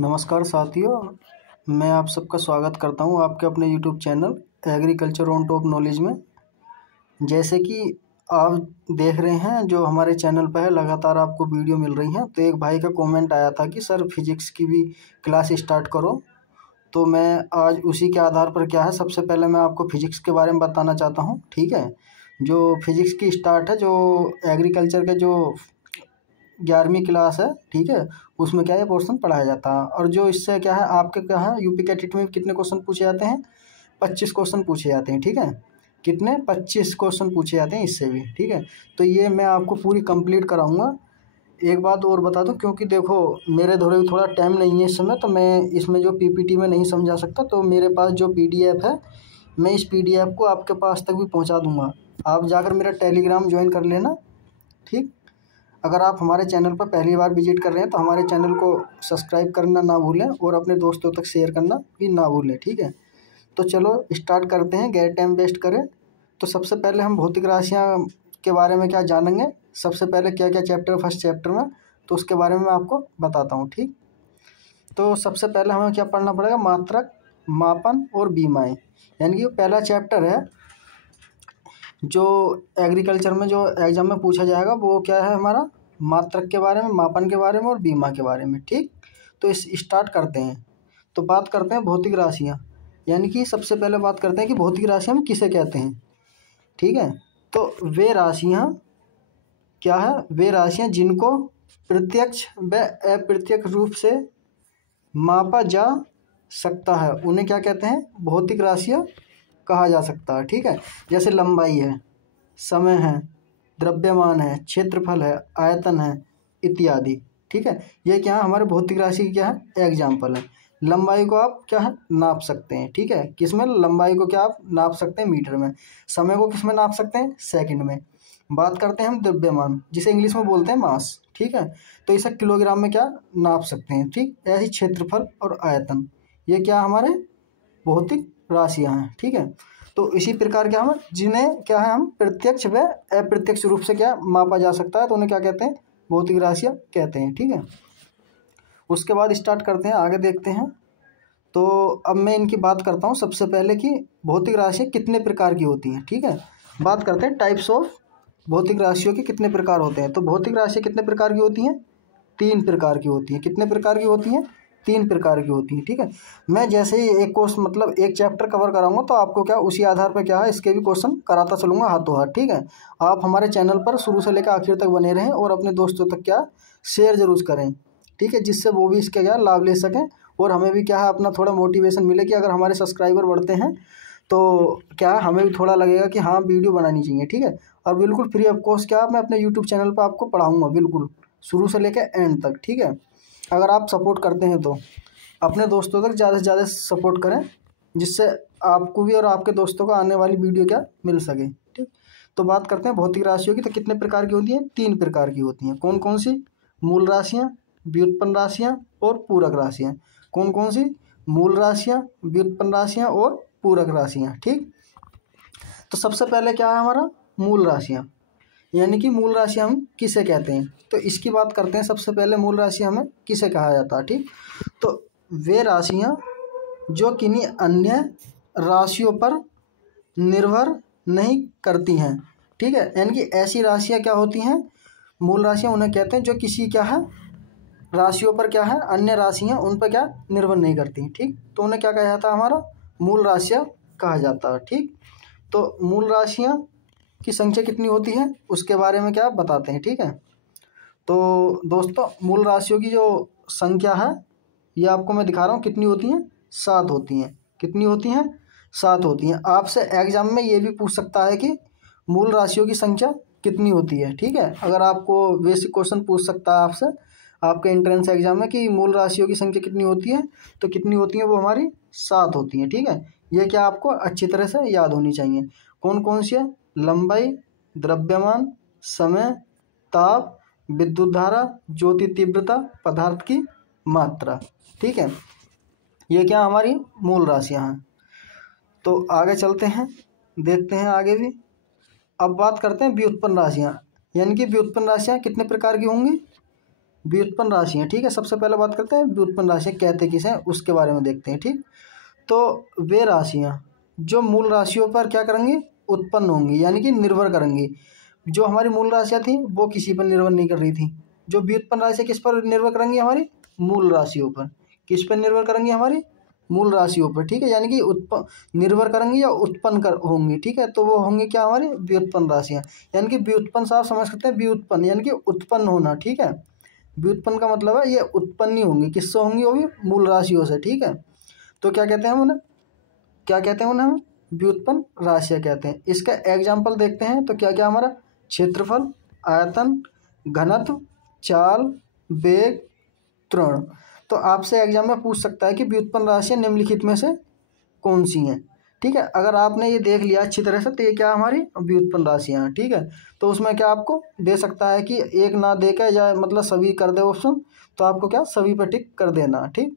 नमस्कार साथियों, मैं आप सबका स्वागत करता हूं आपके अपने YouTube channel agriculture on top knowledge में। जैसे कि आप देख रहे हैं जो हमारे चैनल पर है, लगातार आपको वीडियो मिल रही हैं। तो एक भाई का कमेंट आया था कि सर फिजिक्स की भी क्लास स्टार्ट करो। तो मैं आज उसी के आधार पर क्या है, सबसे पहले मैं आपको फिजिक्स के बारे में बताना चाहता हूँ। ठीक है, जो फिजिक्स की स्टार्ट है, जो एग्रीकल्चर के जो 11वीं क्लास है, ठीक है, उसमें क्या है पोर्शन पढ़ाया जाता है। और जो इससे क्या है आपके क्या है यूपी कैटेट में कितने क्वेश्चन पूछे जाते हैं, 25 क्वेश्चन पूछे जाते हैं। ठीक है, कितने 25 क्वेश्चन पूछे जाते हैं इससे भी। ठीक है, तो ये मैं आपको पूरी कंप्लीट कराऊंगा। एक बात और बता दूं, क्योंकि देखो मेरे थोड़ा टाइम नहीं है इस समय, तो मैं इसमें जो पीपीटी में नहीं समझा सकता, तो मेरे पास जो पीडीएफ है, मैं इस पीडीएफ को आपके पास तक भी पहुंचा दूंगा। आप जाकर मेरा टेलीग्राम ज्वाइन कर लेना। ठीक, अगर आप हमारे चैनल पर पहली बार विजिट कर रहे हैं तो हमारे चैनल को सब्सक्राइब करना ना भूलें और अपने दोस्तों तक शेयर करना भी ना भूलें। ठीक है, तो चलो स्टार्ट करते हैं, गैर टाइम वेस्ट करें। तो सबसे पहले हम भौतिक राशियाँ के बारे में क्या जानेंगे। सबसे पहले क्या क्या चैप्टर, फर्स्ट चैप्टर में, तो उसके बारे में मैं आपको बताता हूँ। ठीक, तो सबसे पहले हमें क्या पढ़ना पड़ेगा, मात्रक, मापन और बीमाएँ। यानी कि पहला चैप्टर है जो एग्रीकल्चर में जो एग्जाम में पूछा जाएगा, वो क्या है हमारा, मात्रक के बारे में, मापन के बारे में और बीमा के बारे में। ठीक, तो इस स्टार्ट करते हैं। तो बात करते हैं भौतिक राशियाँ, यानी कि सबसे पहले बात करते हैं कि भौतिक राशियाँ हम किसे कहते हैं। ठीक है, तो वे राशियाँ क्या है, वे राशियाँ जिनको प्रत्यक्ष व अप्रत्यक्ष रूप से मापा जा सकता है, उन्हें क्या कहते हैं, भौतिक राशियाँ कहा जा सकता है। ठीक है, जैसे लंबाई है, समय है, द्रव्यमान है, क्षेत्रफल है, आयतन है, इत्यादि। ठीक है, ये क्या है हमारे भौतिक राशि की क्या है एग्जाम्पल है। लंबाई को आप क्या है नाप सकते हैं। ठीक है, किसमें, लंबाई को क्या आप नाप सकते हैं मीटर में। समय को किसमें नाप सकते हैं, सेकंड में। बात करते हैं हम द्रव्यमान, जिसे इंग्लिश में बोलते हैं मास। ठीक है, तो इसे किलोग्राम में क्या नाप सकते हैं। ठीक, ऐसे क्षेत्रफल और आयतन, ये क्या हमारे भौतिक राशियाँ हैं। ठीक है, तो इसी प्रकार क्या हम जिन्हें क्या है हम प्रत्यक्ष व अप्रत्यक्ष रूप से क्या मापा जा सकता है, तो उन्हें क्या कहते हैं, भौतिक राशियाँ कहते हैं। ठीक है, उसके बाद स्टार्ट करते हैं, आगे देखते हैं। तो अब मैं इनकी बात करता हूँ सबसे पहले कि भौतिक राशियाँ कितने प्रकार की होती हैं। ठीक है, बात करते हैं टाइप्स ऑफ भौतिक राशियों के कितने प्रकार होते हैं। तो भौतिक राशियाँ कितने प्रकार की होती हैं, 3 प्रकार की होती हैं। कितने प्रकार की होती हैं, 3 प्रकार की होती हैं। ठीक है, मैं जैसे ही एक कोर्स मतलब एक चैप्टर कवर कराऊंगा, तो आपको क्या उसी आधार पर क्या है इसके भी क्वेश्चन कराता चलूँगा हाथों हाथ। ठीक है, आप हमारे चैनल पर शुरू से लेकर आखिर तक बने रहें और अपने दोस्तों तक क्या शेयर जरूर करें। ठीक है, जिससे वो भी इसका क्या लाभ ले सकें और हमें भी क्या है अपना थोड़ा मोटिवेशन मिले कि अगर हमारे सब्सक्राइबर बढ़ते हैं तो क्या हमें भी थोड़ा लगेगा कि हाँ वीडियो बनानी चाहिए। ठीक है, और बिल्कुल फ्री ऑफ कॉस्ट क्या मैं अपने यूट्यूब चैनल पर आपको पढ़ाऊँगा, बिल्कुल शुरू से लेकर एंड तक। ठीक है, अगर आप सपोर्ट करते हैं तो अपने दोस्तों तक ज़्यादा से ज़्यादा सपोर्ट करें, जिससे आपको भी और आपके दोस्तों को आने वाली वीडियो क्या मिल सके। ठीक, तो बात करते हैं भौतिक राशियों की। तो कितने प्रकार की होती हैं, 3 प्रकार की होती हैं। कौन कौन सी, मूल राशियाँ, व्युत्पन्न राशियाँ और पूरक राशियाँ। कौन कौन सी, मूल राशियाँ, व्युत्पन्न राशियाँ और पूरक राशियाँ। ठीक, तो सबसे पहले क्या है हमारा मूल राशियाँ, यानी कि मूल राशि हम किसे कहते हैं। तो इसकी बात करते हैं सबसे पहले, मूल राशि हमें किसे कहा जाता है। ठीक, तो वे राशियाँ जो किन्हीं अन्य राशियों पर निर्भर नहीं करती हैं। ठीक है, यानी कि ऐसी राशियाँ क्या होती हैं, मूल राशियाँ उन्हें कहते हैं जो किसी क्या है राशियों पर क्या है, अन्य राशियाँ उन पर क्या निर्भर नहीं करती। ठीक, तो उन्हें क्या कहा जाता है, हमारा मूल राशियाँ कहा जाता है। ठीक, तो मूल राशियाँ की संख्या कितनी होती है उसके बारे में क्या बताते हैं। ठीक है, तो दोस्तों मूल राशियों की जो संख्या है ये आपको मैं दिखा रहा हूँ कितनी होती हैं, 7 होती हैं। कितनी होती हैं, 7 होती हैं। आपसे एग्जाम में ये भी पूछ सकता है कि मूल राशियों की संख्या कितनी होती है। ठीक है, अगर आपको बेसिक क्वेश्चन पूछ सकता है आपसे आपके एंट्रेंस एग्जाम में कि मूल राशियों की संख्या कितनी होती है, तो कितनी होती है वो हमारी 7 होती हैं। ठीक है, ये क्या आपको अच्छी तरह से याद होनी चाहिए। कौन कौन सी है, लंबाई, द्रव्यमान, समय, ताप, विद्युत धारा, ज्योति तीव्रता, पदार्थ की मात्रा। ठीक है, ये क्या हमारी मूल राशियां हैं। तो आगे चलते हैं, देखते हैं आगे भी। अब बात करते हैं व्युत्पन्न राशियां, यानी कि व्युत्पन्न राशियां कितने प्रकार की होंगी, व्युत्पन्न राशियाँ, ठीक है। सबसे पहले बात करते हैं व्युत्पन्न राशियाँ कहते किसे हैं, उसके बारे में देखते हैं, ठीक। तो वे राशियाँ जो मूल राशियों पर क्या करेंगी, उत्पन्न होंगी, यानी कि निर्भर करेंगी। जो हमारी मूल राशियाँ थी वो किसी पर निर्भर नहीं कर रही थी। जो व्युत्पन्न राशियाँ किस पर निर्भर करेंगी, हमारी मूल राशियों पर। किस पर निर्भर करेंगी, हमारी मूल राशियों पर, ठीक है। यानी कि निर्भर करेंगी या उत्पन्न कर होंगी, ठीक है। तो वो होंगी क्या, हमारी व्युत्पन्न राशियाँ। यानी कि व्युत्पन्न से आप समझ सकते हैं, व्युत्पन्न यानी कि उत्पन्न होना, ठीक है। व्युत्पन्न का मतलब है ये उत्पन्न ही होंगी, किससे होंगी, वो भी मूल राशियों से, ठीक है। तो क्या कहते हैं उन्हें, क्या कहते हैं उन्हें हम व्युत्पन्न राशियाँ कहते हैं। इसका एग्जाम्पल देखते हैं तो क्या क्या हमारा, क्षेत्रफल, आयतन, घनत्व, चाल, वेग, त्वरण। तो आपसे एग्जाम में पूछ सकता है कि व्युत्पन्न राशियाँ निम्नलिखित में से कौन सी हैं, ठीक है। अगर आपने ये देख लिया अच्छी तरह से तो ये क्या हमारी व्युत्पन्न राशियाँ हैं, ठीक है। तो उसमें क्या आपको दे सकता है कि एक ना दे के या मतलब सभी कर दे ऑप्शन, तो आपको क्या सभी पर टिक कर देना, ठीक।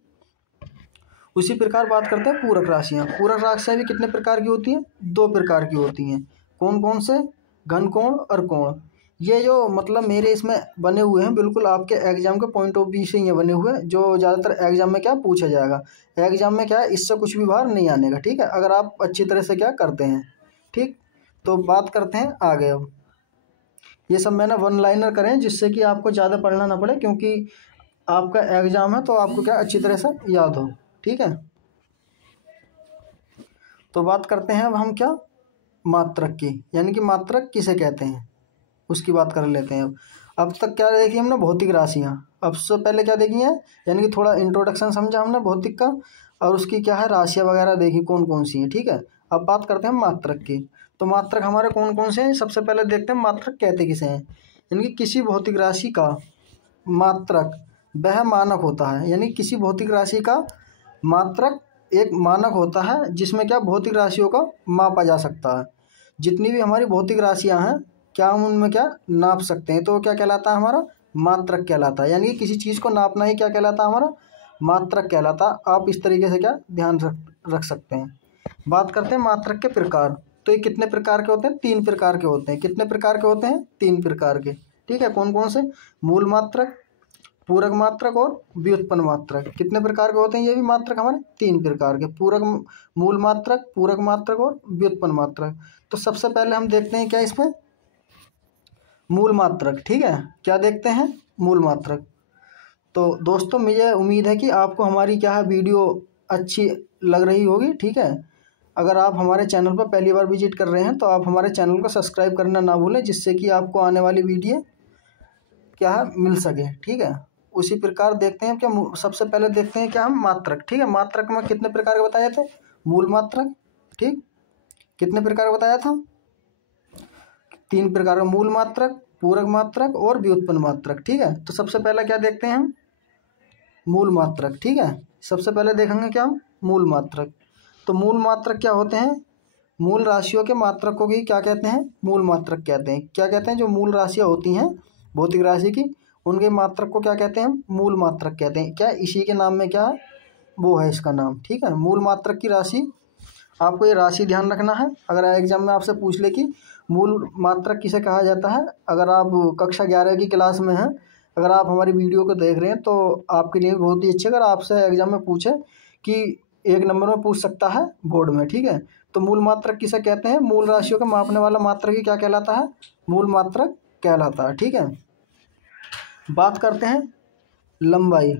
उसी प्रकार बात करते हैं पूरक राशियाँ। पूरक राशियाँ भी कितने प्रकार की होती हैं, 2 प्रकार की होती हैं। कौन कौन से, घन कोण और कोण। ये जो मतलब मेरे इसमें बने हुए हैं बिल्कुल आपके एग्जाम के पॉइंट ऑफ व्यू से ये बने हुए हैं, जो ज़्यादातर एग्जाम में क्या पूछा जाएगा। एग्जाम में क्या है, इससे कुछ भी बाहर नहीं आने का, ठीक है, अगर आप अच्छी तरह से क्या करते हैं, ठीक। तो बात करते हैं आगे। अब ये सब मैंने वन लाइनर करें जिससे कि आपको ज़्यादा पढ़ना ना पड़े, क्योंकि आपका एग्जाम है तो आपको क्या अच्छी तरह से याद हो, ठीक है। तो बात करते हैं अब हम क्या, मात्रक की, यानी कि मात्रक किसे कहते हैं उसकी बात कर लेते हैं। अब तक क्या देखी हमने, भौतिक राशियाँ। अब से पहले क्या देखी है, यानी कि थोड़ा इंट्रोडक्शन समझा हमने भौतिक का, और उसकी क्या है राशियाँ वगैरह देखी कौन कौन सी हैं, ठीक है। अब बात करते हैं मात्रक की। तो मात्रक हमारे कौन कौन से हैं, सबसे पहले देखते हैं मात्रक कहते किसे हैं। यानी कि किसी भौतिक राशि का मात्रक वह मानक होता है, यानी किसी भौतिक राशि का मात्रक एक मानक होता है जिसमें क्या भौतिक राशियों का मापा जा सकता है। जितनी भी हमारी भौतिक राशियां हैं क्या हम उनमें क्या नाप सकते हैं, तो क्या कहलाता है, हमारा मात्रक कहलाता है। यानी कि किसी चीज़ को नापना ही क्या कहलाता है, हमारा मात्रक कहलाता है। आप इस तरीके से क्या ध्यान रख सकते हैं। बात करते हैं मात्रक के प्रकार। तो ये कितने प्रकार के होते हैं, 3 प्रकार के होते हैं। कितने प्रकार के होते हैं, 3 प्रकार के, ठीक है। कौन कौन से, मूल मात्रक, पूरक मात्रक और व्युत्पन्न मात्रक। कितने प्रकार के होते हैं ये भी मात्रक हमारे, 3 प्रकार के, पूरक, मूल मात्रक, पूरक मात्रक और व्युत्पन्न मात्रक। तो सबसे पहले हम देखते हैं क्या इसमें, मूल मात्रक, ठीक है। क्या देखते हैं, मूल मात्रक। तो दोस्तों मुझे उम्मीद है कि आपको हमारी क्या है वीडियो अच्छी लग रही होगी, ठीक है। अगर आप हमारे चैनल पर पहली बार विजिट कर रहे हैं तो आप हमारे चैनल को सब्सक्राइब करना ना भूलें, जिससे कि आपको आने वाली वीडियो क्या है मिल सके, ठीक है। उसी प्रकार देखते हैं क्या, सबसे पहले देखते हैं क्या हम मात्रक, ठीक है। मात्रक में कितने प्रकार के बताए थे, मूल मात्रक, ठीक। कितने प्रकार का बताया था, 3 प्रकार का, मूल मात्रक, पूरक मात्रक और व्युत्पन्न मात्रक, ठीक है। तो सबसे पहले क्या देखते हैं हम, मूल मात्रक, ठीक है। सबसे पहले देखेंगे क्या हम, मूल मात्रक। तो मूल मात्रक क्या होते हैं, मूल राशियों के मात्रक को भी क्या कहते हैं, मूल मात्रक कहते हैं। क्या कहते हैं, जो मूल राशियाँ होती हैं भौतिक राशि की, उनके मात्रक को क्या कहते हैं, हम मूल मात्रक कहते हैं। क्या इसी के नाम में क्या है, वो है इसका नाम, ठीक है। मूल मात्रक की राशि, आपको ये राशि ध्यान रखना है। अगर एग्जाम में आपसे पूछ ले कि मूल मात्रक किसे कहा जाता है, अगर आप कक्षा 11 की क्लास में हैं, अगर आप हमारी वीडियो को देख रहे हैं तो आपके लिए बहुत ही अच्छे, अगर आपसे एग्जाम में पूछे कि 1 नंबर में पूछ सकता है बोर्ड में, ठीक है। तो मूल मात्रक किसे कहते हैं, मूल राशियों का मापने वाला मात्रक ही क्या कहलाता है, मूल मात्रक कहलाता है, ठीक है। बात करते हैं लंबाई,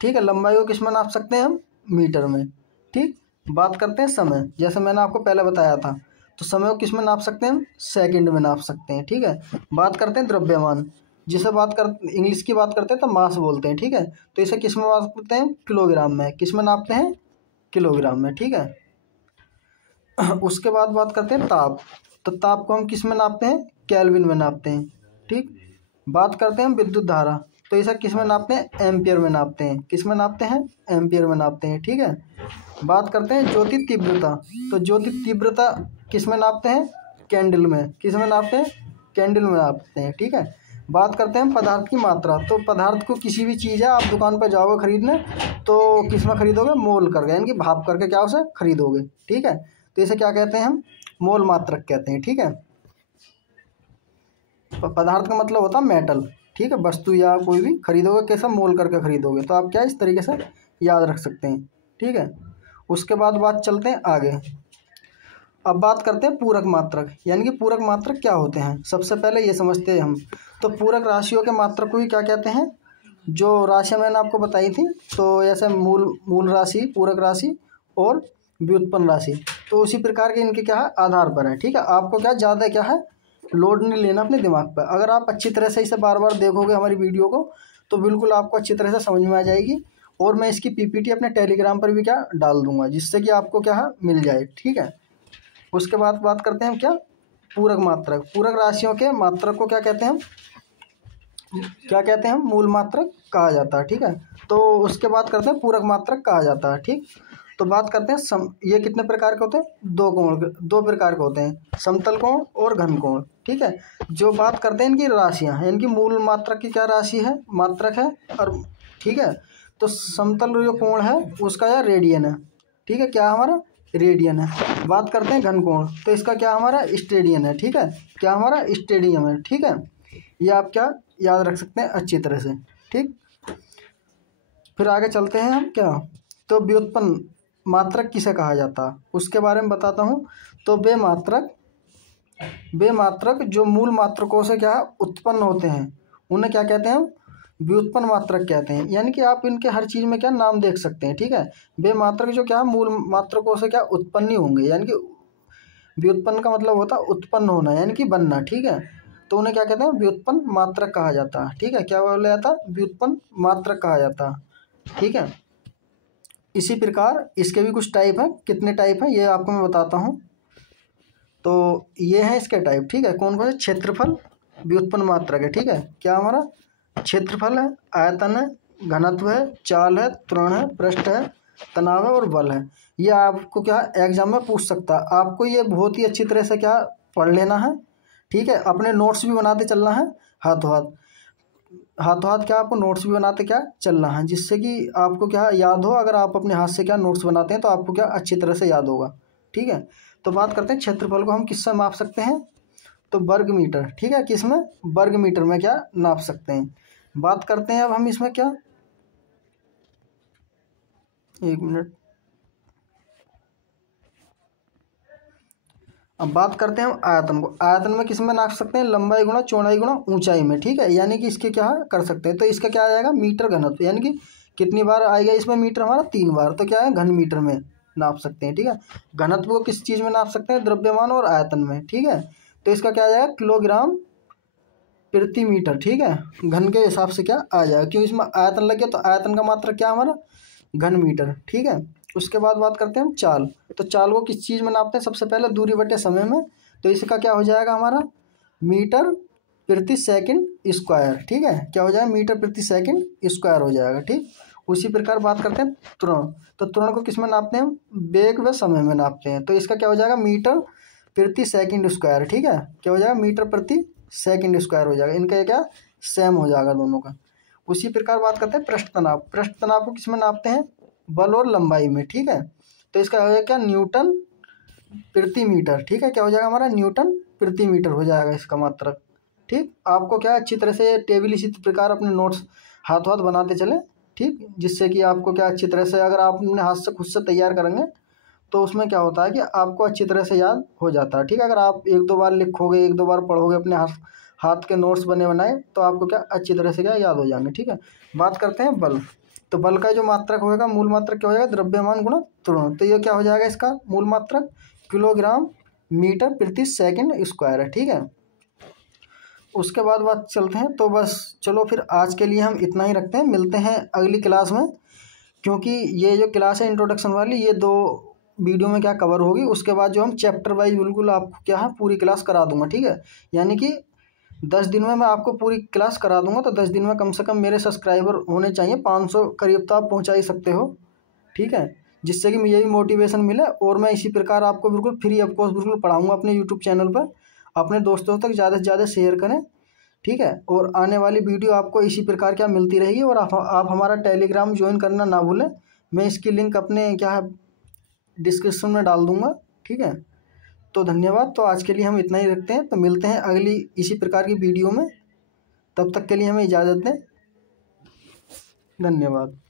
ठीक है। लंबाई को किस में नाप सकते हैं हम, मीटर में, ठीक। बात करते हैं समय, जैसे मैंने आपको पहले बताया था, तो समय को किस में नाप सकते हैं हम, सेकंड में नाप सकते हैं, ठीक है। बात करते हैं द्रव्यमान, जिसे बात कर इंग्लिश की बात करते हैं तो मास बोलते हैं, ठीक है। तो इसे किस में बात करते हैं, किलोग्राम में, किस में नापते हैं, किलोग्राम में, ठीक है। उसके बाद बात करते हैं ताप। तो ताप को हम किस में नापते हैं, केल्विन में नापते हैं, ठीक। बात करते हैं हम विद्युत धारा। तो इसे किस में नापते हैं, एम्पियर में नापते हैं, किस में नापते हैं, एम्पियर में नापते हैं, ठीक है। बात करते हैं ज्योति तीव्रता। तो ज्योति तीव्रता किस में नापते हैं, कैंडल में, किस में नापते हैं, कैंडल में नापते हैं, ठीक है। बात करते हैं पदार्थ की मात्रा। तो पदार्थ को किसी भी चीज़ है, आप दुकान पर जाओगे खरीदने तो किस में खरीदोगे, मोल करके, यानी कि भाप करके क्या उसे खरीदोगे, ठीक है। तो इसे क्या कहते हैं हम, मोल मात्रक कहते हैं, ठीक है। पदार्थ का मतलब होता है मेटल, ठीक है, वस्तु या कोई भी खरीदोगे कैसा, मोल करके खरीदोगे, तो आप क्या इस तरीके से याद रख सकते हैं। ठीक है, उसके बाद बात चलते हैं आगे। अब बात करते हैं पूरक मात्रक, यानी कि पूरक मात्रक क्या होते हैं। सबसे पहले ये समझते हैं हम, तो पूरक राशियों के मात्रक को ही क्या कहते हैं, जो राशियाँ मैंने आपको बताई थी, तो ऐसे मूल राशि, पूरक राशि और व्युत्पन्न राशि, तो उसी प्रकार के इनके क्या है आधार पर है। ठीक है, आपको क्या ज़्यादा क्या है लोड नहीं लेना अपने दिमाग पर। अगर आप अच्छी तरह से इसे बार बार देखोगे हमारी वीडियो को, तो बिल्कुल आपको अच्छी तरह से समझ में आ जाएगी। और मैं इसकी पीपीटी अपने टेलीग्राम पर भी क्या डाल दूंगा, जिससे कि आपको क्या है मिल जाए। ठीक है, उसके बाद बात करते हैं हम क्या, पूरक मात्रक। पूरक राशियों के मात्रक को क्या कहते हैं, क्या कहते हैं, मूल मात्रक कहा जाता है। ठीक है, तो उसके बाद करते हैं पूरक मात्रक कहा जाता है। ठीक, तो बात करते हैं ये कितने प्रकार के होते हैं, दो प्रकार के होते हैं, समतल कोण और घन कोण। ठीक है, जो बात करते हैं इनकी राशियां, इनकी मूल मात्रक की क्या राशि है, मात्रक है। और ठीक है, तो समतल जो कोण है उसका या रेडियन है। ठीक है, क्या हमारा रेडियन है। बात करते हैं घन कोण, तो इसका क्या हमारा स्टेडियन है। ठीक है, क्या हमारा स्टेडियम है। ठीक है, ये आप क्या याद रख सकते हैं अच्छी तरह से। ठीक, फिर आगे चलते हैं हम क्या, तो व्युत्पन्न मात्रक किसे कहा जाता है उसके बारे में बताता हूँ। तो वे मात्रक जो मूल मात्रकों से क्या उत्पन्न होते हैं उन्हें क्या कहते हैं, व्युत्पन्न मात्रक कहते हैं। यानी कि आप इनके हर चीज़ में क्या नाम देख सकते हैं। ठीक है, वे मात्रक जो क्या मूल मात्रकों से क्या उत्पन्न ही होंगे, यानी कि व्युत्पन्न का मतलब होता है उत्पन्न होना, यानी कि बनना। ठीक है, तो उन्हें क्या कहते हैं, व्युत्पन्न मात्रक कहा जाता है। ठीक है, क्या बोला जाता है, व्युत्पन्न मात्रक कहा जाता है। ठीक है, इसी प्रकार इसके भी कुछ टाइप हैं, कितने टाइप हैं ये आपको मैं बताता हूँ। तो ये है इसके टाइप। ठीक है, कौन कौन से, क्षेत्रफल व्युत्पन्न मात्रक है। ठीक है, क्या हमारा क्षेत्रफल है, आयतन है, घनत्व है, चाल है, त्वरण है, पृष्ठ है, तनाव है और बल है। ये आपको क्या एग्जाम में पूछ सकता है, आपको ये बहुत ही अच्छी तरह से क्या पढ़ लेना है। ठीक है, अपने नोट्स भी बनाते चलना है, हाथों हाथ क्या आपको नोट्स भी बनाते क्या चलना है, जिससे कि आपको क्या याद हो। अगर आप अपने हाथ से क्या नोट्स बनाते हैं तो आपको क्या अच्छी तरह से याद होगा। ठीक है, तो बात करते हैं क्षेत्रफल को हम किससे माप सकते हैं, तो वर्ग मीटर। ठीक है, किसमें, वर्ग मीटर में क्या नाप सकते हैं। बात करते हैं अब हम इसमें क्या, एक मिनट, अब बात करते हैं हम आयतन को। आयतन में किस में नाप सकते हैं, लंबाई गुणा चौड़ाई गुणा ऊंचाई में। ठीक है, यानी कि इसके क्या कर सकते हैं, तो इसका क्या आ जाएगा मीटर घनत्व, यानी कि कितनी बार आएगा इसमें मीटर हमारा 3 बार, तो क्या है घन मीटर में नाप सकते हैं। ठीक है, घनत्व को किस चीज़ में नाप सकते हैं, द्रव्यमान और आयतन में। ठीक है, तो इसका क्या आ जाएगा, किलोग्राम प्रति मीटर। ठीक है, घन के हिसाब से क्या आ जाएगा, क्योंकि इसमें आयतन लग गया, तो आयतन का मात्रा क्या हमारा घन मीटर। ठीक है, उसके बाद बात करते हैं हम चाल। तो चाल को किस चीज़ में नापते हैं, सबसे पहले दूरी बटे समय में, तो इसका क्या हो जाएगा हमारा मीटर प्रति सेकंड स्क्वायर। ठीक है, क्या हो जाएगा, मीटर प्रति सेकंड स्क्वायर हो जाएगा। ठीक, उसी प्रकार बात करते हैं त्वरण। तो त्वरण को किस में नापते हैं, वेग व समय में नापते हैं, तो इसका क्या हो जाएगा मीटर प्रति सेकंड स्क्वायर। ठीक है, क्या हो जाएगा मीटर प्रति सेकंड स्क्वायर हो जाएगा, इनका क्या सेम हो जाएगा दोनों का। उसी प्रकार बात करते हैं पृष्ठ तनाव। पृष्ठ तनाव को किस में नापते हैं, बल और लंबाई में। ठीक है, तो इसका हो जाएगा क्या, न्यूटन प्रति मीटर। ठीक है, क्या हो जाएगा हमारा न्यूटन प्रति मीटर हो जाएगा इसका मात्रक। ठीक, आपको क्या अच्छी तरह से टेबल इसी प्रकार अपने नोट्स हाथों हाथ बनाते चले। ठीक, जिससे कि आपको क्या अच्छी तरह से, अगर आप अपने हाथ से खुद से तैयार करेंगे तो उसमें क्या होता है कि आपको अच्छी तरह से याद हो जाता है। ठीक है, अगर आप 1-2 बार लिखोगे, 1-2 बार पढ़ोगे अपने हाथ के नोट्स बने बनाए, तो आपको क्या अच्छी तरह से क्या याद हो जाएंगे। ठीक है, बात करते हैं बल। तो बल का जो मात्रक होगा, मूल मात्रक क्या हो जाएगा, द्रव्यमान गुणा त्वरण। तो ये क्या हो जाएगा इसका मूल मात्रक, किलोग्राम मीटर प्रति सेकंड स्क्वायर है। ठीक है, उसके बाद बात चलते हैं, तो बस चलो फिर आज के लिए हम इतना ही रखते हैं, मिलते हैं अगली क्लास में। क्योंकि ये जो क्लास है इंट्रोडक्शन वाली, ये 2 वीडियो में क्या कवर होगी। उसके बाद जो हम चैप्टर वाइज बिल्कुल आपको क्या है पूरी क्लास करा दूंगा। ठीक है, यानी कि 10 दिन में मैं आपको पूरी क्लास करा दूंगा। तो 10 दिन में कम से कम मेरे सब्सक्राइबर होने चाहिए 500 करीब, तो आप पहुंचा ही सकते हो। ठीक है, जिससे कि मुझे भी मोटिवेशन मिले, और मैं इसी प्रकार आपको बिल्कुल फ्री ऑफ कॉस्ट बिल्कुल पढ़ाऊँगा अपने यूट्यूब चैनल पर। अपने दोस्तों तक ज़्यादा से ज़्यादा शेयर करें। ठीक है, और आने वाली वीडियो आपको इसी प्रकार क्या मिलती रहेगी। और आप हमारा टेलीग्राम ज्वाइन करना ना भूलें, मैं इसकी लिंक अपने क्या डिस्क्रिप्शन में डाल दूंगा। ठीक है, तो धन्यवाद। तो आज के लिए हम इतना ही रखते हैं, तो मिलते हैं अगली इसी प्रकार की वीडियो में। तब तक के लिए हमें इजाज़त दें। धन्यवाद।